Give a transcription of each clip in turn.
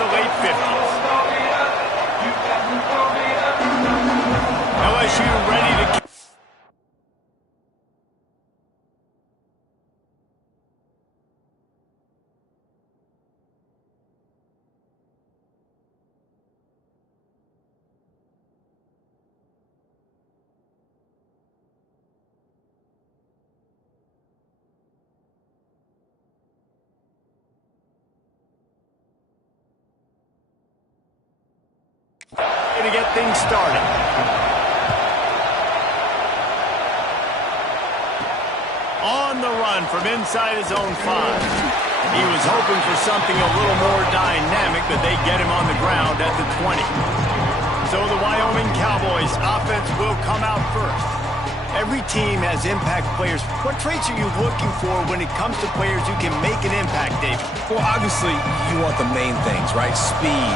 the late 50s. LSU ready to... to get things started. On the run from inside his own 5. He was hoping for something a little more dynamic, but they get him on the ground at the 20. So the Wyoming Cowboys offense will come out first. Every team has impact players. What traits are you looking for when it comes to players who can make an impact, David? Well, obviously, you want the main things, right? Speed,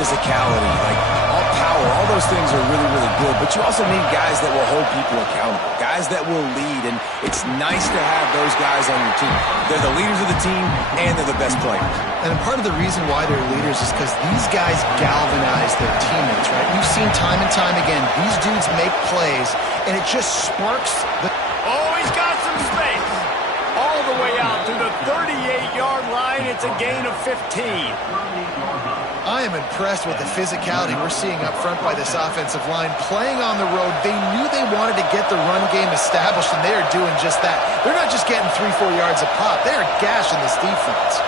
physicality, like all power, all those things are really, really good. But you also need guys that will hold people accountable, guys that will lead. And it's nice to have those guys on your team. They're the leaders of the team, and they're the best players. And part of the reason why they're leaders is because these guys galvanize their teammates, right? We've seen time and time again, these dudes make plays, and it just sparks the... Oh, he's got some space. All the way out to the 38-yard line. It's a gain of 15. I am impressed with the physicality we're seeing up front by this offensive line. Playing on the road, they knew they wanted to get the run game established, and they are doing just that. They're not just getting 3-4 yards a pop. They are gashing this defense.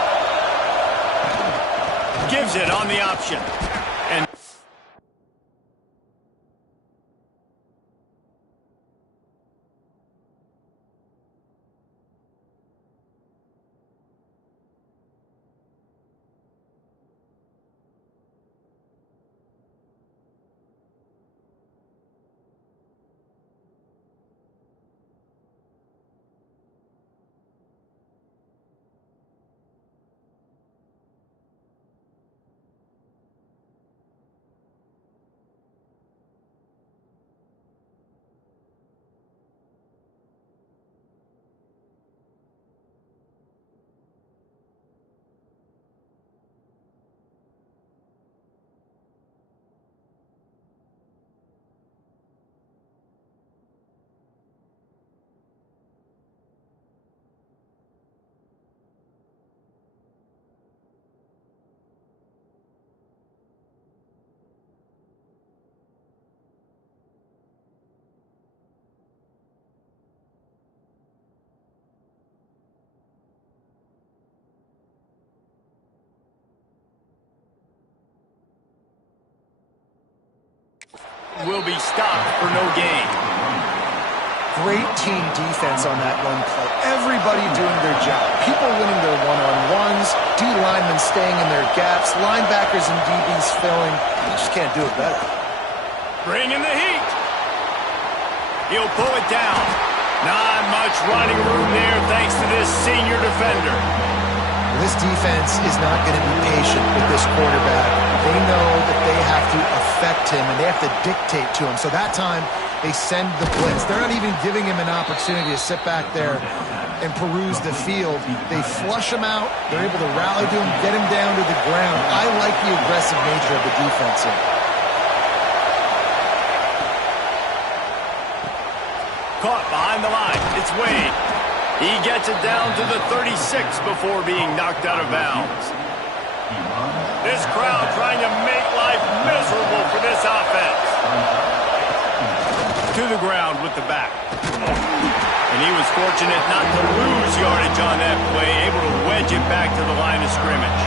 Gives it on the option. And will be stopped for no gain. Great team defense on that run play. Everybody doing their job. People winning their one-on-ones, D linemen staying in their gaps, linebackers and DBs filling. You just can't do it better. Bringing the heat. He'll pull it down. Not much running room there thanks to this senior defender. This defense is not going to be patient with this quarterback. They know that they have to affect him, and they have to dictate to him. So that time, they send the blitz. They're not even giving him an opportunity to sit back there and peruse the field. They flush him out. They're able to rally to him, get him down to the ground. I like the aggressive nature of the defense here. Caught behind the line. It's Wade. He gets it down to the 36 before being knocked out of bounds. This crowd trying to make life miserable for this offense. To the ground with the back. And he was fortunate not to lose yardage on that play, able to wedge it back to the line of scrimmage.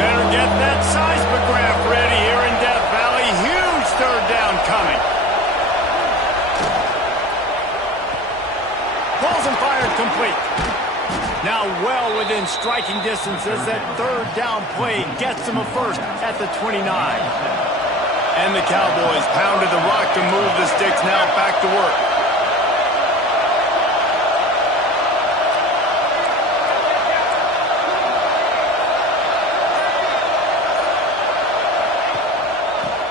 Better get that seismograph ready here in Death Valley. Huge third down coming. Pulls and fired complete. Now well within striking distance as that third down play gets him a first at the 29. And the Cowboys pounded the rock to move the sticks, now back to work.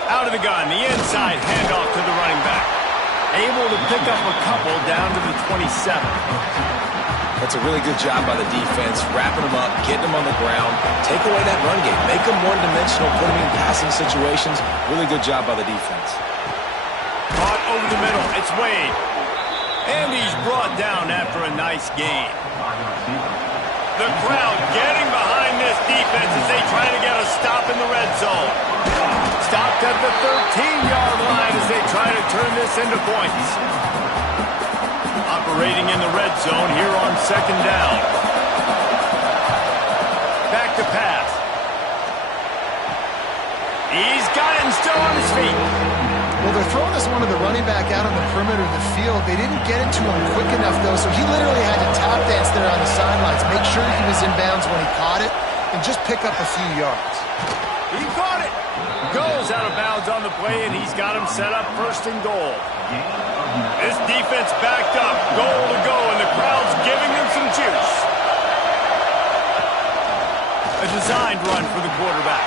Out of the gun, the inside handoff to the running back. Able to pick up a couple down to the 27. That's a really good job by the defense, wrapping them up, getting them on the ground, take away that run game, make them one-dimensional, put them in passing situations. Really good job by the defense. Caught over the middle. It's Wade. And he's brought down after a nice gain. The crowd getting behind this defense as they try to get a stop in the red zone. Stopped at the 13-yard line as they try to turn this into points. Operating in the red zone here on second down. Back to pass. He's got it and still on his feet. Well, they're throwing this one to the running back out on the perimeter of the field. They didn't get it to him quick enough, though, so he literally had to tap dance there on the sidelines, make sure he was in bounds when he caught it, and just pick up a few yards. He caught it. Goes out of bounds on the play, and he's got him set up first and goal. This defense backed up, goal to go, and the crowd's giving them some juice. A designed run for the quarterback.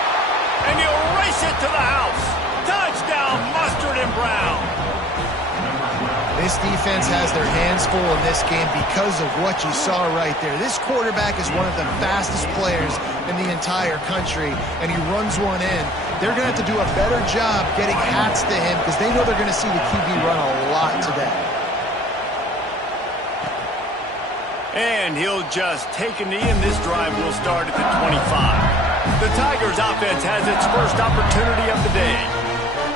And he'll race it to the house. Touchdown, Mustard and Brown. This defense has their hands full in this game because of what you saw right there. This quarterback is one of the fastest players in the entire country, and he runs one in. They're going to have to do a better job getting hats to him because they know they're going to see the QB run a lot today. And he'll just take a knee, and this drive will start at the 25. The Tigers' offense has its first opportunity of the day.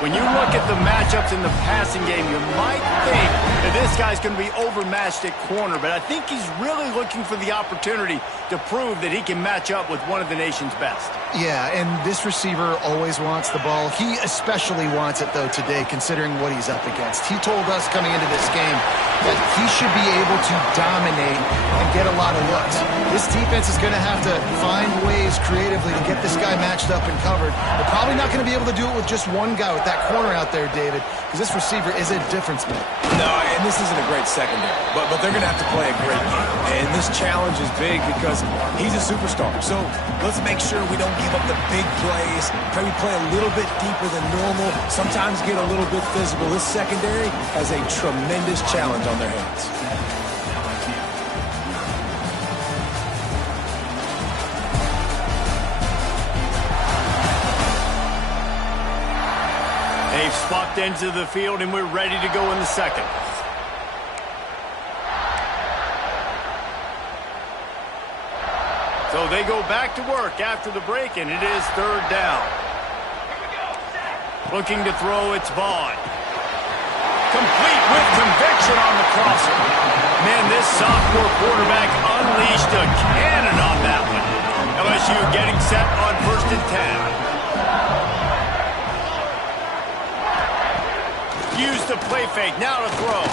When you look at the matchups in the passing game, you might think that this guy's going to be overmatched at corner, but I think he's really looking for the opportunity to prove that he can match up with one of the nation's best. Yeah, and this receiver always wants the ball. He especially wants it, though, today, considering what he's up against. He told us coming into this game that he should be able to dominate and get a lot of looks. This defense is going to have to find ways creatively to get this guy matched up and covered. They're probably not going to be able to do it with just one guy with that corner out there, David, because this receiver is a difference maker. No, and this isn't a great secondary, but they're going to have to play a great game. And this challenge is big because he's a superstar. So let's make sure we don't give up the big plays. Maybe play a little bit deeper than normal, sometimes get a little bit physical. This secondary has a tremendous challenge on their hands. They've swapped ends of the field, and we're ready to go in the second. So they go back to work after the break, and it is third down. Looking to throw, it's Vaughn. Complete with conviction on the crosser. Man, this sophomore quarterback unleashed a cannon on that one. LSU getting set on 1st and 10. Use the play fake, now to throw.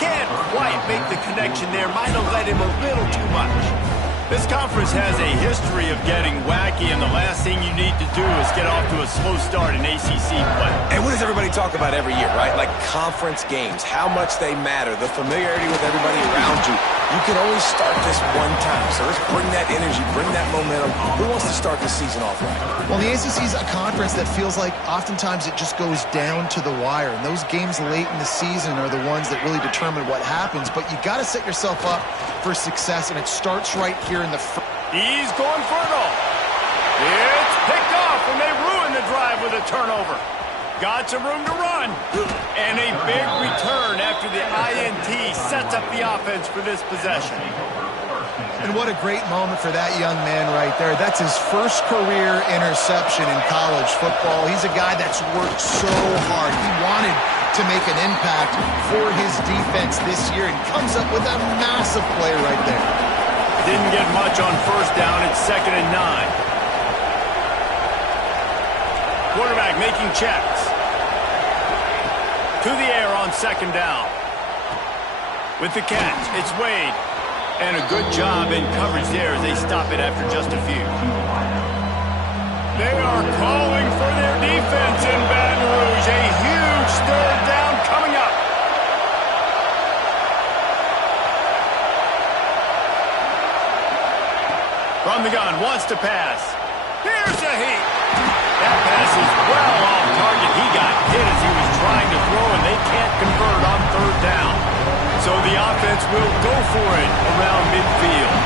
Can't quite make the connection there. Might have led him a little too much. This conference has a history of getting wacky, and the last thing you need to do is get off to a slow start in ACC play. And what does everybody talk about every year, right? Like conference games, how much they matter, the familiarity with everybody around you. You can only start this one time, so let's bring that energy, bring that momentum. Who wants to start this season off right? Well, the ACC is a conference that feels like oftentimes it just goes down to the wire, and those games late in the season are the ones that really determine what happens, but you got to set yourself up for success, and it starts right here in the front. He's going for it all. It's picked off, and they ruin the drive with a turnover. Got some room to run. And a big return after the INT sets up the offense for this possession. And what a great moment for that young man right there. That's his first career interception in college football. He's a guy that's worked so hard. He wanted to make an impact for his defense this year and comes up with a massive play right there. Didn't get much on first down. It's 2nd and 9. Quarterback making checks. To the air on 2nd down. With the catch, it's Wade. And a good job in coverage there as they stop it after just a few. They are calling for their defense in Baton Rouge. A huge 3rd down coming up. From the gun, wants to pass. Here's a heat. That pass is well off target. He got hit as he was trying to throw, and they can't convert on 3rd down. So the offense will go for it around midfield.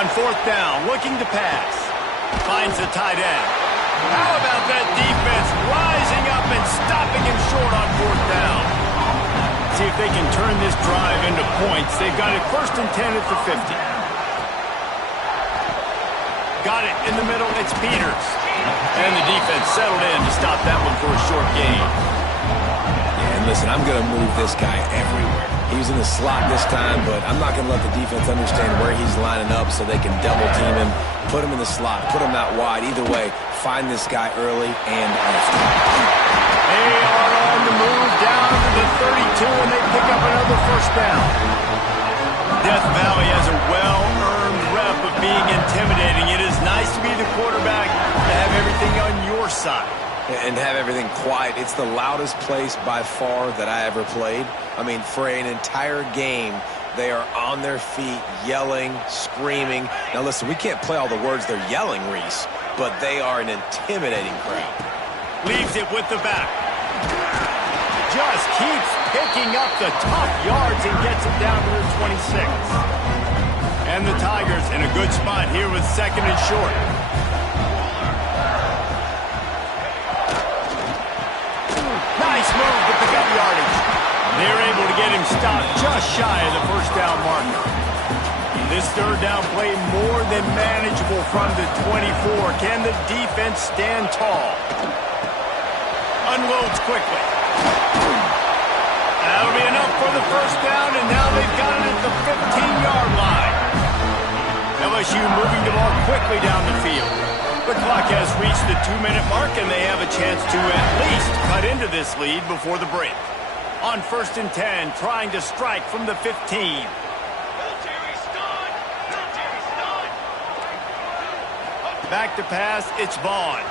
On fourth down, looking to pass. Finds the tight end. How about that defense rising up and stopping him short on fourth down? See if they can turn this drive into points. They've got it first and 10 at the 50. Got it in the middle. It's Peters. And the defense settled in to stop that one for a short gain. And listen, I'm going to move this guy everywhere. He was in the slot this time, but I'm not going to let the defense understand where he's lining up so they can double team him, put him in the slot, put him out wide. Either way, find this guy early and often. They are on the move down to the 32, and they pick up another first down. Death Valley has a well-earned rep of being intimidating. It is nice to be the quarterback, to have everything on your side. And have everything quiet. It's the loudest place by far that I ever played. I mean, for an entire game, they are on their feet, yelling, screaming. Now, listen, we can't play all the words they're yelling, Reese, but they are an intimidating crowd. Leaves it with the back. Just keeps picking up the tough yards and gets it down to the 26. And the Tigers in a good spot here with second and short. Nice move to pick up yardage. They're able to get him stopped just shy of the first down marker. This third down play more than manageable from the 24. Can the defense stand tall? Unloads quickly. That'll be enough for the first down, and now they've got it at the 15-yard line. LSU moving the ball quickly down the field. The clock has reached the 2-minute mark, and they have a chance to at least cut into this lead before the break. On first and 10, trying to strike from the 15. Back to pass, it's Vaughn.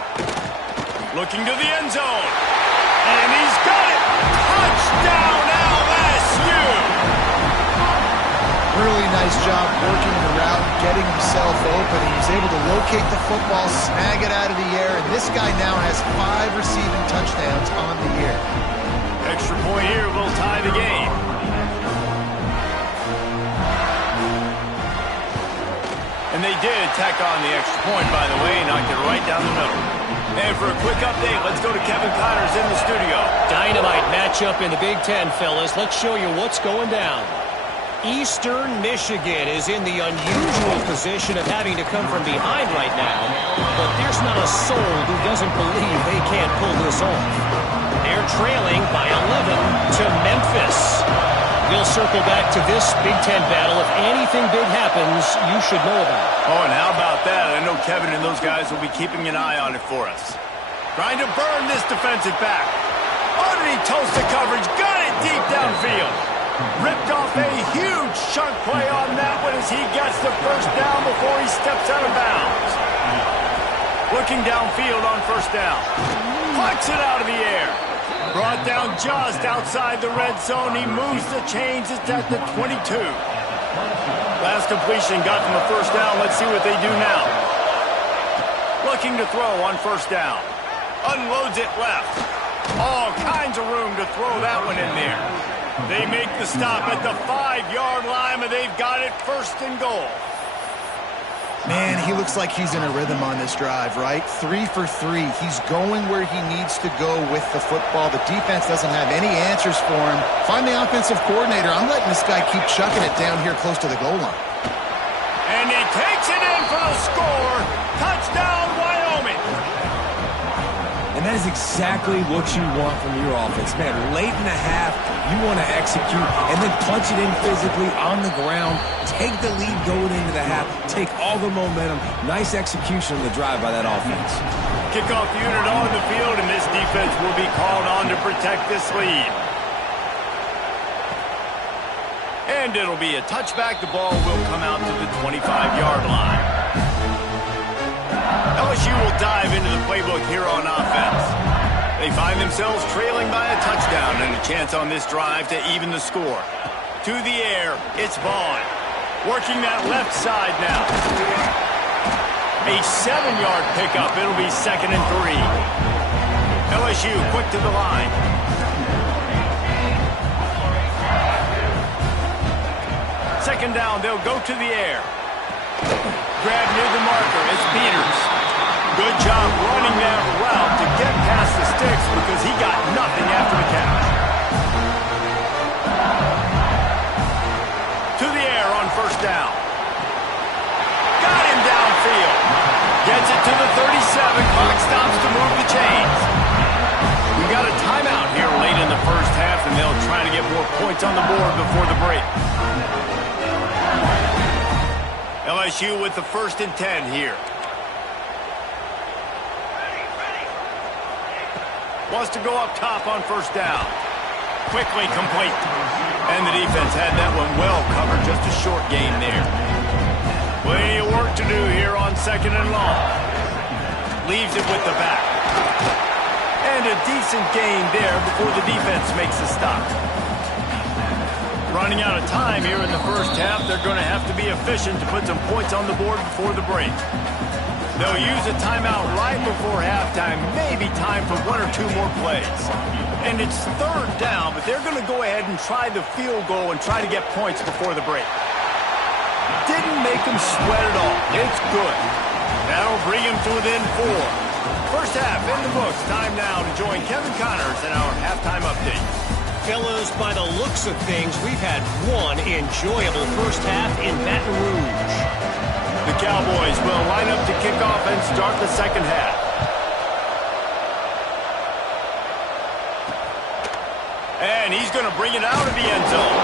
Looking to the end zone. And he's got it! Touchdown, LSU! Really nice job working the route, getting himself open. He was able to locate the football, snag it out of the air, and this guy now has 5 receiving touchdowns on the year. Extra point here will tie the game. And they did tack on the extra point, by the way, knocked it right down the middle. And for a quick update, let's go to Kevin Connors in the studio. Dynamite matchup in the Big Ten, fellas. Let's show you what's going down. Eastern Michigan is in the unusual position of having to come from behind right now, but there's not a soul who doesn't believe they can't pull this off. They're trailing by 11 to Memphis. We'll circle back to this Big Ten battle. If anything big happens, you should know about it. Oh, and how about that? I know Kevin and those guys will be keeping an eye on it for us. Trying to burn this defensive back. Underneath toasted coverage. Got it deep downfield. Ripped off a huge chunk play on that one as he gets the first down before he steps out of bounds. Looking downfield on first down. Plucks it out of the air. Brought down just outside the red zone. He moves the chains. It's at the 22. Last completion got them a first down. Let's see what they do now. Looking to throw on first down. Unloads it left. All kinds of room to throw that one in there. They make the stop at the 5-yard line, but they've got it first and goal. Man, he looks like he's in a rhythm on this drive, right? 3 for 3. He's going where he needs to go with the football. The defense doesn't have any answers for him. Find the offensive coordinator. I'm letting this guy keep chucking it down here close to the goal line. And he takes it in for the score. Touchdown, Wyoming. And that is exactly what you want from your offense. Man, late in the half, you want to execute and then punch it in physically on the ground. Take the lead going into the half. Take all the momentum. Nice execution on the drive by that offense. Kickoff unit on the field, and this defense will be called on to protect this lead. And it'll be a touchback. The ball will come out to the 25-yard line. LSU will dive into the playbook here on offense. They find themselves trailing by a touchdown and a chance on this drive to even the score. To the air, it's Vaughn. Working that left side now. A 7-yard pickup. It'll be second and 3. LSU quick to the line. Second down, they'll go to the air. Grab near the marker, it's Peters. Good job running that route to get past the sticks because he got nothing after the catch. To the air on first down. Got him downfield. Gets it to the 37. Clock stops to move the chains. We got a timeout here late in the first half, and they'll try to get more points on the board before the break. LSU with the 1st and 10 here. Wants to go up top on first down. Quickly complete. And the defense had that one well covered, just a short gain there. Plenty of work to do here on 2nd and long. Leaves it with the back. And a decent gain there before the defense makes a stop. Running out of time here in the first half. They're going to have to be efficient to put some points on the board before the break. They'll use a timeout right before halftime. Maybe time for 1 or 2 more plays. And it's 3rd down, but they're going to go ahead and try the field goal and try to get points before the break. Didn't make them sweat at all. It's good. That'll bring him to within 4. First half in the books. Time now to join Kevin Connors in our halftime update. Fellas, by the looks of things, we've had one enjoyable first half in Baton Rouge. The Cowboys will line up to kick off and start the second half. And he's going to bring it out of the end zone.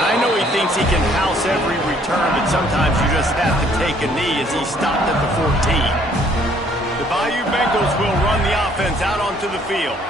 I know he thinks he can house every return, but sometimes you just have to take a knee as he stopped at the 14. The Bayou Bengals will run the offense out onto the field.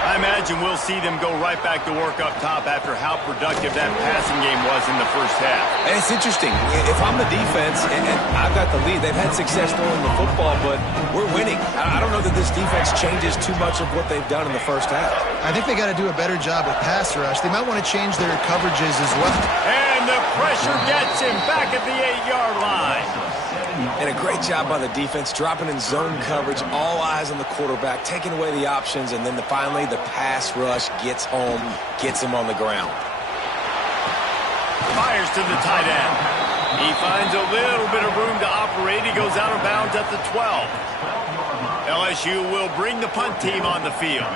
I imagine we'll see them go right back to work up top after how productive that passing game was in the first half. And it's interesting. If I'm the defense and I've got the lead, they've had success throwing the football, but we're winning. I don't know that this defense changes too much of what they've done in the first half. I think they got to do a better job with pass rush. They might want to change their coverages as well. And the pressure gets him back at the 8-yard line. And a great job by the defense, dropping in zone coverage, all eyes on the quarterback, taking away the options, and then finally the pass rush gets home, gets him on the ground. Fires to the tight end. He finds a little bit of room to operate. He goes out of bounds at the 12. LSU will bring the punt team on the field.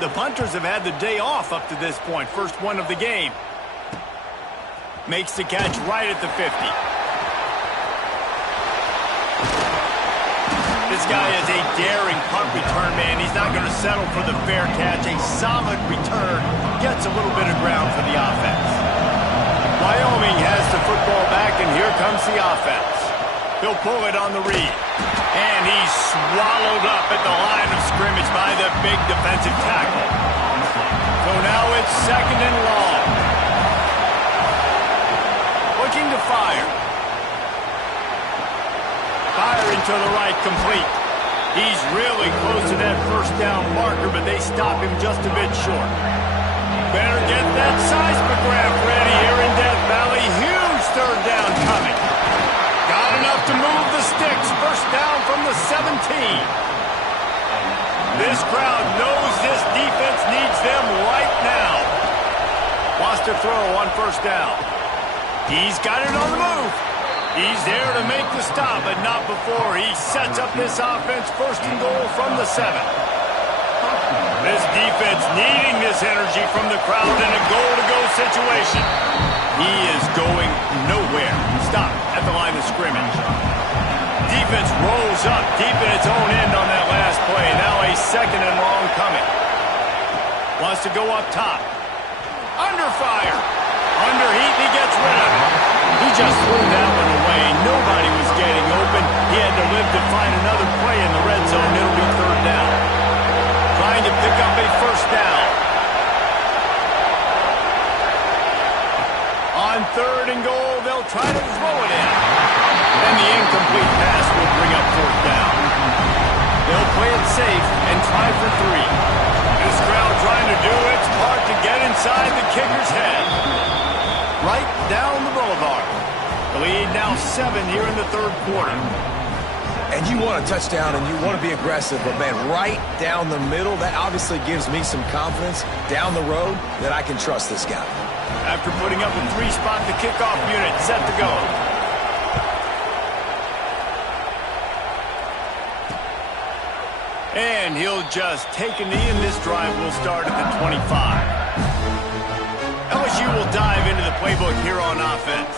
The punters have had the day off up to this point. First one of the game. Makes the catch right at the 50. This guy is a daring punt return man. He's not going to settle for the fair catch. A solid return gets a little bit of ground for the offense. Wyoming has the football back, and here comes the offense. He'll pull it on the read. And he's swallowed up at the line of scrimmage by the big defensive tackle. So now it's 2nd and long. Looking to fire. Firing to the right, complete. He's really close to that first down marker, but they stop him just a bit short. Better get that seismograph ready here in Death Valley. Huge 3rd down coming. Got enough to move the sticks. First down from the 17. This crowd knows this defense needs them right now. Wants to throw on first down. He's got it on the move. He's there to make the stop, but not before he sets up this offense. 1st and goal from the 7. This defense needing this energy from the crowd in a goal-to-go situation. He is going nowhere. Stop at the line of scrimmage. Defense rolls up deep in its own end on that last play. Now a 2nd and long coming. Wants to go up top. Under fire. Under heat, he gets rid of it. He just threw that one away. Nobody was getting open. He had to live to find another play in the red zone. It'll be 3rd down. Trying to pick up a first down. On 3rd and goal, they'll try to throw it in. And the incomplete pass will bring up 4th down. They'll play it safe and try for 3. This crowd trying to do its part to get inside the kicker's head. Right down the boulevard. The lead now 7 here in the 3rd quarter. And you want a touchdown and you want to be aggressive, but man, right down the middle, that obviously gives me some confidence down the road that I can trust this guy. After putting up a 3-spot, the kickoff unit set to go. And he'll just take a knee, and this drive will start at the 25. LSU will dive into the playbook here on offense.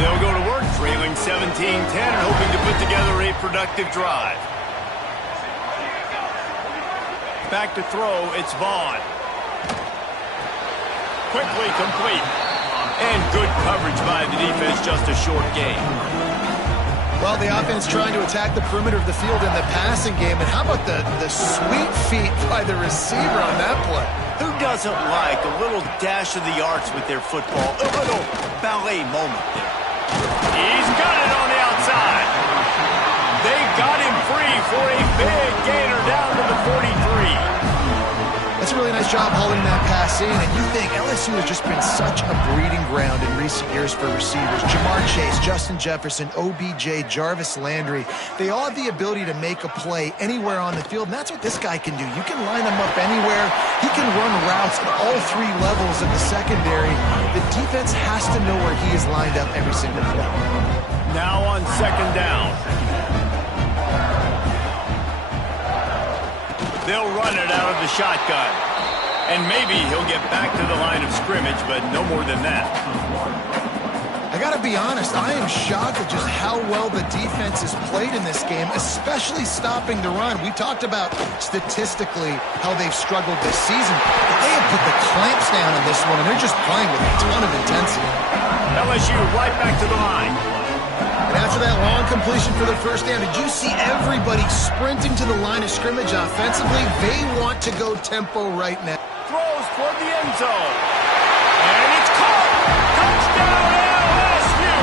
They'll go to work trailing 17-10 and hoping to put together a productive drive. Back to throw, it's Vaughn. Quickly complete. And good coverage by the defense, just a short gain. Well, the offense trying to attack the perimeter of the field in the passing game. And how about the sweet feet by the receiver on that play? Who doesn't like a little dash of the arts with their football? A little ballet moment there. He's got it on the outside. They got him free for a big gainer down to the 43. That's a really nice job hauling that pass in. And you think LSU has just been such a breeding ground in recent years for receivers. Jamar Chase, Justin Jefferson, OBJ, Jarvis Landry. They all have the ability to make a play anywhere on the field, and that's what this guy can do. You can line him up anywhere. He can run routes at all 3 levels of the secondary. The defense has to know where he is lined up every single play. Now on second down. They'll run it out of the shotgun. And maybe he'll get back to the line of scrimmage, but no more than that. I got to be honest, I am shocked at just how well the defense has played in this game, especially stopping the run. We talked about statistically how they've struggled this season, but they have put the clamps down on this one, and they're just playing with a ton of intensity. LSU right back to the line. And after that long completion for the first down, did you see everybody sprinting to the line of scrimmage offensively? They want to go tempo right now. Throws toward the end zone. And it's caught! Touchdown LSU!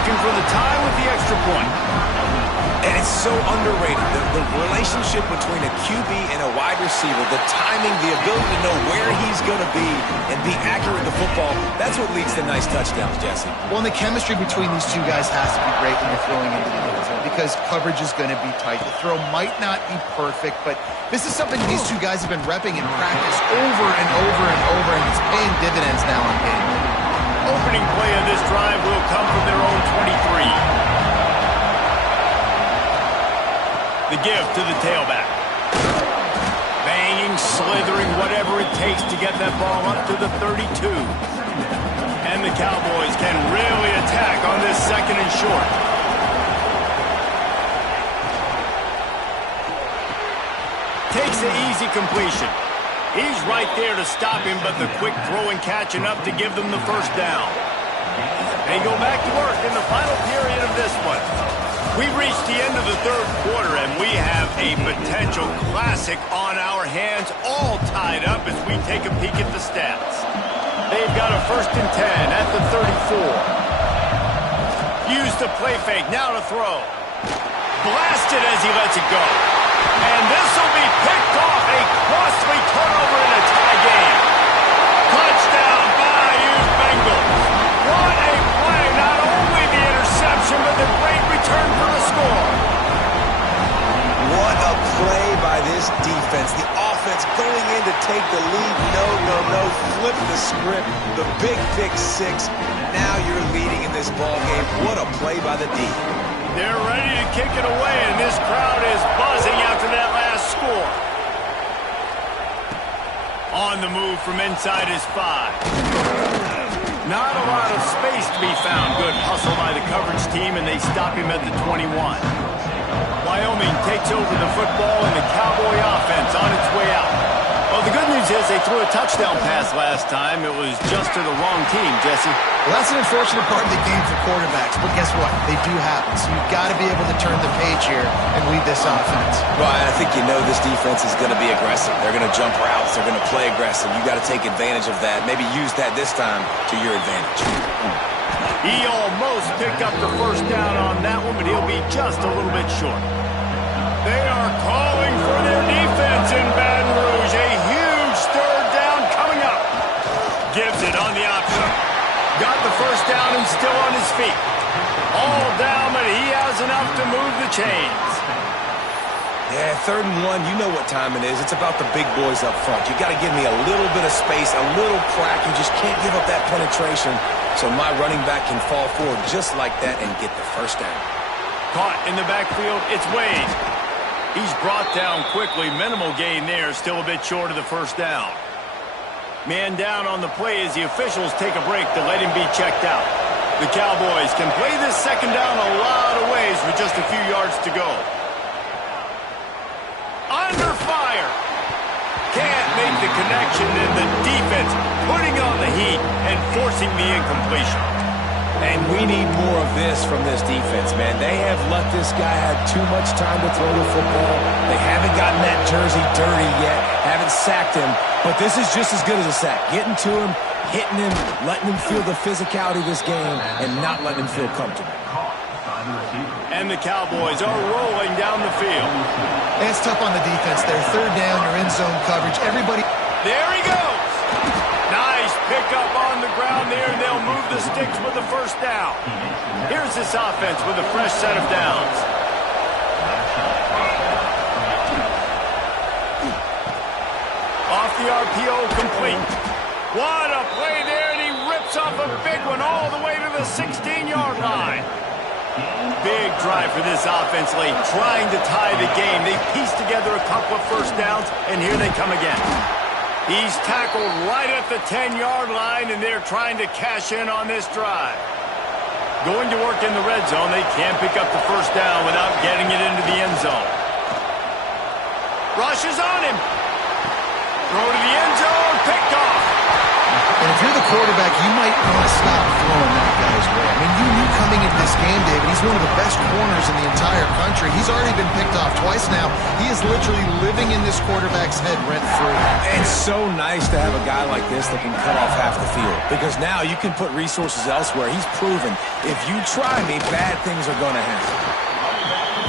Looking for the tie with the extra point. And it's so underrated. The relationship between a QB and a wide receiver, the timing, the ability to know where he's going to be and be accurate with the football, that's what leads to nice touchdowns, Jesse. Well, and the chemistry between these two guys has to be great when you're throwing into the end zone because coverage is going to be tight. The throw might not be perfect, but this is something these two guys have been repping in practice over and over and over, and it's paying dividends now in game. Opening play of this drive will come from their own 23. The give to the tailback. Banging, slithering, whatever it takes to get that ball up to the 32. And the Cowboys can really attack on this second and short. Takes the easy completion. He's right there to stop him, but the quick throw and catch enough to give them the first down. They go back to work in the final period of this one. We've reached the end of the third quarter, and we have a potential classic on our hands, all tied up as we take a peek at the stats. They've got a 1st and 10 at the 34. Use the play fake, now to throw. Blasted as he lets it go. And this will be picked off, a costly turnover in a tie game. Touchdown, Bayou Bengals. What a play, not only the interception, but the great return for the score. What a play by this defense. The offense going in to take the lead. No. Flip the script. The big pick 6. Now you're leading in this ball game. What a play by the D. They're ready to kick it away, and this crowd is buzzing after that last score. On the move from inside his 5. Not a lot of space to be found. Good hustle by the coverage team, and they stop him at the 21. Wyoming takes over the football, and the Cowboy offense on its way out. Well, the good news is they threw a touchdown pass last time. It was just to the wrong team, Jesse. Well, that's an unfortunate part of the game for quarterbacks, but guess what? They do happen, so you've got to be able to turn the page here and lead this offense. Right, I think you know this defense is going to be aggressive. They're going to jump routes. They're going to play aggressive. You got to take advantage of that. Maybe use that this time to your advantage. He almost picked up the first down on that one, but he'll be just a little bit short. They are calling for their defense in Baton Rouge. A huge third down coming up. Gives it on the option. Got the first down and still on his feet. All down, but he has enough to move the chains. Yeah, 3rd and 1, you know what time it is. It's about the big boys up front. You got to give me a little bit of space, a little crack. You just can't give up that penetration. So my running back can fall forward just like that and get the first down. Caught in the backfield, it's Wade. He's brought down quickly. Minimal gain there, still a bit short of the first down. Man down on the play as the officials take a break to let him be checked out. The Cowboys can play this second down a lot of ways with just a few yards to go. Under fire. Can't make the connection, and the defense putting on the heat and forcing the incompletion. And we need more of this from this defense, man. They have let this guy have too much time to throw the football. They haven't gotten that jersey dirty yet, haven't sacked him. But this is just as good as a sack. Getting to him, hitting him, letting him feel the physicality of this game, and not letting him feel comfortable. And the Cowboys are rolling down the field. And it's tough on the defense there. 3rd down, you're in zone coverage. Everybody. There he goes. Nice pickup on the ground there, and they'll move the sticks with the first down. Here's this offense with a fresh set of downs. Off the RPO, complete. What a play there, and he rips off a big one all the way to the 16-yard line. Big drive for this offense late, trying to tie the game. They pieced together a couple of first downs, and here they come again. He's tackled right at the 10-yard line, and they're trying to cash in on this drive. Going to work in the red zone, they can't pick up the first down without getting it into the end zone. Rush is on him. Throw to the end zone, picked off. And if you're the quarterback, you might want to stop throwing that guy's way. I mean, you knew coming into this game, David, he's one of the best corners in the entire country. He's already been picked off twice now. He is literally living in this quarterback's head rent-free. It's so nice to have a guy like this that can cut off half the field, because now you can put resources elsewhere. He's proven if you try me, bad things are going to happen.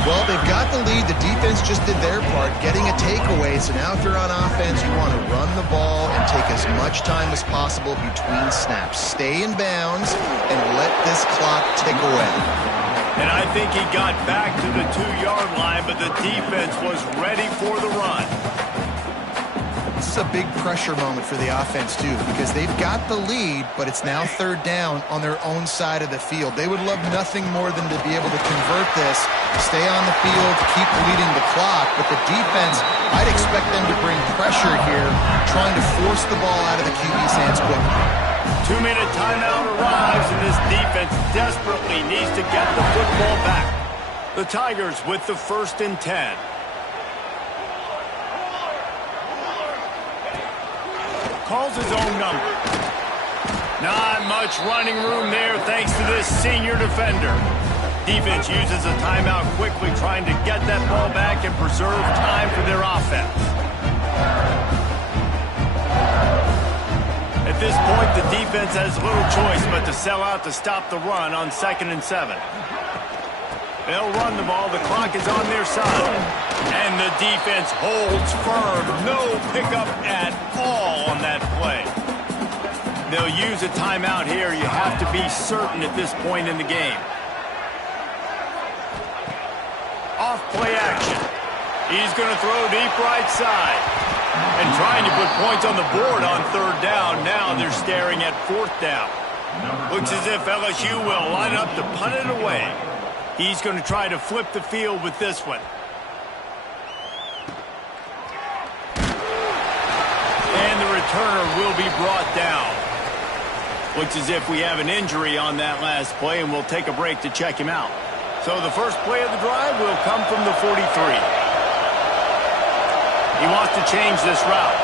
Well, they've got the lead. The defense just did their part, getting a takeaway. So now if you're on offense, you want to run the ball and take as much time as possible between snaps. Stay in bounds and let this clock tick away. And I think he got back to the 2-yard line, but the defense was ready for the run. This is a big pressure moment for the offense, too, because they've got the lead, but it's now 3rd down on their own side of the field. They would love nothing more than to be able to convert this, stay on the field, keep leading the clock. But the defense, I'd expect them to bring pressure here, trying to force the ball out of the QB's hands quickly. 2-minute timeout arrives, and this defense desperately needs to get the football back. The Tigers with the 1st and 10. Calls his own number. Not much running room there thanks to this senior defender. Defense uses a timeout quickly, trying to get that ball back and preserve time for their offense. At this point, the defense has little choice but to sell out to stop the run on 2nd and 7. They'll run the ball. The clock is on their side. And the defense holds firm. No pickup at all on that play. They'll use a timeout here. You have to be certain at this point in the game. Off play action. He's going to throw deep right side. And trying to put points on the board on 3rd down. Now they're staring at 4th down. Looks as if LSU will line up to punt it away. He's going to try to flip the field with this one. And the returner will be brought down. Looks as if we have an injury on that last play, and we'll take a break to check him out. So the first play of the drive will come from the 43. He wants to change this route.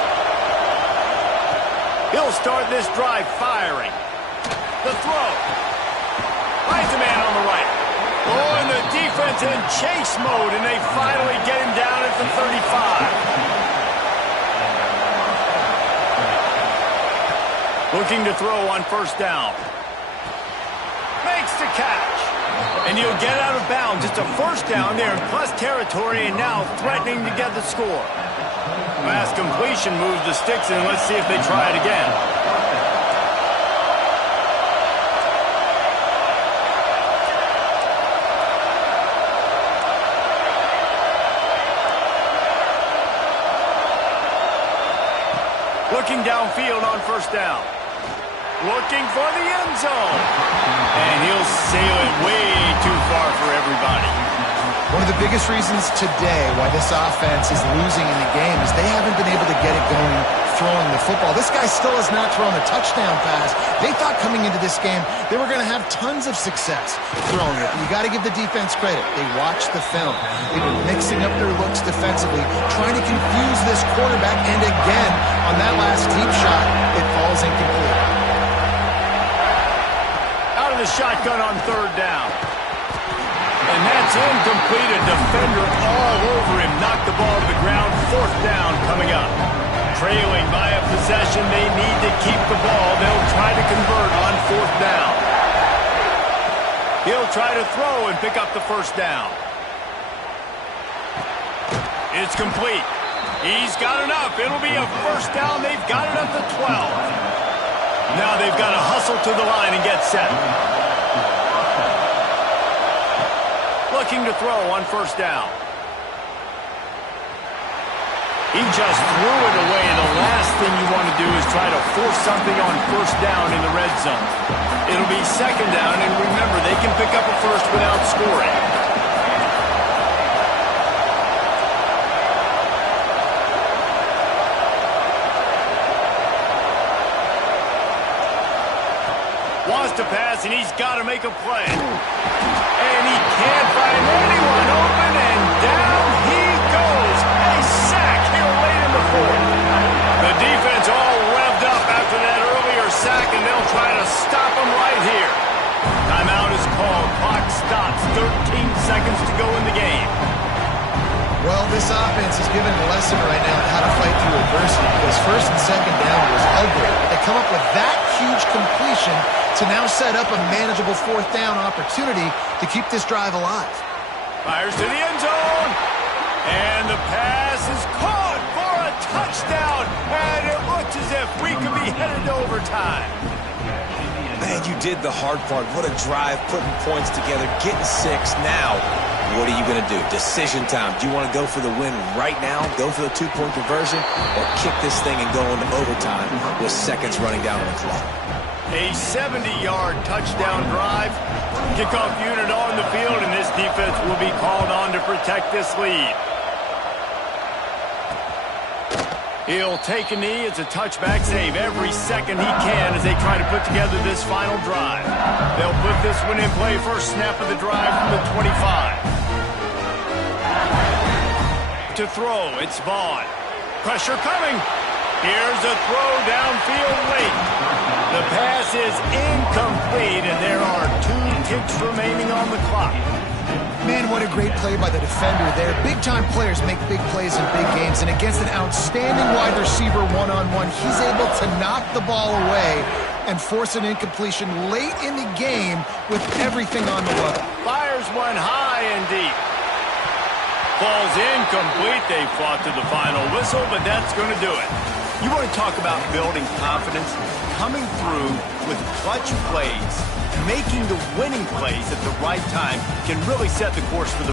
He'll start this drive firing. The throw. Finds a man on the right. Oh, and the defense in chase mode, and they finally get him down at the 35. Looking to throw on 1st down. Makes the catch. And he'll get out of bounds. It's a 1st down there in plus territory, and now threatening to get the score. Pass completion moves the sticks, and let's see if they try it again. Looking downfield on first down. Looking for the end zone. And he'll sail it way too far for everybody. One of the biggest reasons today why this offense is losing in the game is they haven't been able to get it going throwing the football. This guy still has not thrown a touchdown pass. They thought coming into this game they were going to have tons of success throwing it. You got to give the defense credit. They watched the film. They've been mixing up their looks defensively, trying to confuse this quarterback, and again, on that last deep shot, it falls incomplete. Out of the shotgun on third down. And that's incomplete. A defender all over him. Knocked the ball to the ground. Fourth down coming up. Trailing by a possession. They need to keep the ball. They'll try to convert on fourth down. He'll try to throw and pick up the first down. It's complete. He's got enough. It'll be a first down. They've got it at the 12. Now they've got to hustle to the line and get set. Looking to throw on first down. He just threw it away. The last thing you want to do is try to force something on first down in the red zone. It'll be second down, and remember, they can pick up a first without scoring. Wants to pass, and he's got to make a play. And he can't find anyone open, and down he goes. A sack here late in the fourth. The defense all revved up after that earlier sack, and they'll try to stop him right here. Timeout is called. Clock stops. 13 seconds to go in the game. Well, this offense is giving a lesson right now on how to fight through adversity, because first and second down was ugly. But they come up with that huge completion to now set up a manageable fourth down opportunity to keep this drive alive. Fires to the end zone. And the pass is caught for a touchdown. And it looks as if we could be headed to overtime. Man, you did the hard part. What a drive, putting points together, getting six. Now, what are you going to do? Decision time. Do you want to go for the win right now, go for the two-point conversion, or kick this thing and go into overtime with seconds running down on the clock? A 70-yard touchdown drive. Kickoff unit on the field, and this defense will be called on to protect this lead. He'll take a knee. It's a touchback save every second he can as they try to put together this final drive. They'll put this one in play. First snap of the drive from the 25. To throw, it's Vaughn. Pressure coming. Here's a throw downfield late. The pass is incomplete, and there are 2 ticks remaining on the clock. Man, what a great play by the defender there. Big-time players make big plays in big games, and against an outstanding wide receiver one-on-one, he's able to knock the ball away and force an incompletion late in the game with everything on the line. Fires one high and deep. Falls incomplete. They fought to the final whistle, but that's going to do it. You want to talk about building confidence? Coming through with clutch plays, making the winning plays at the right time can really set the course for the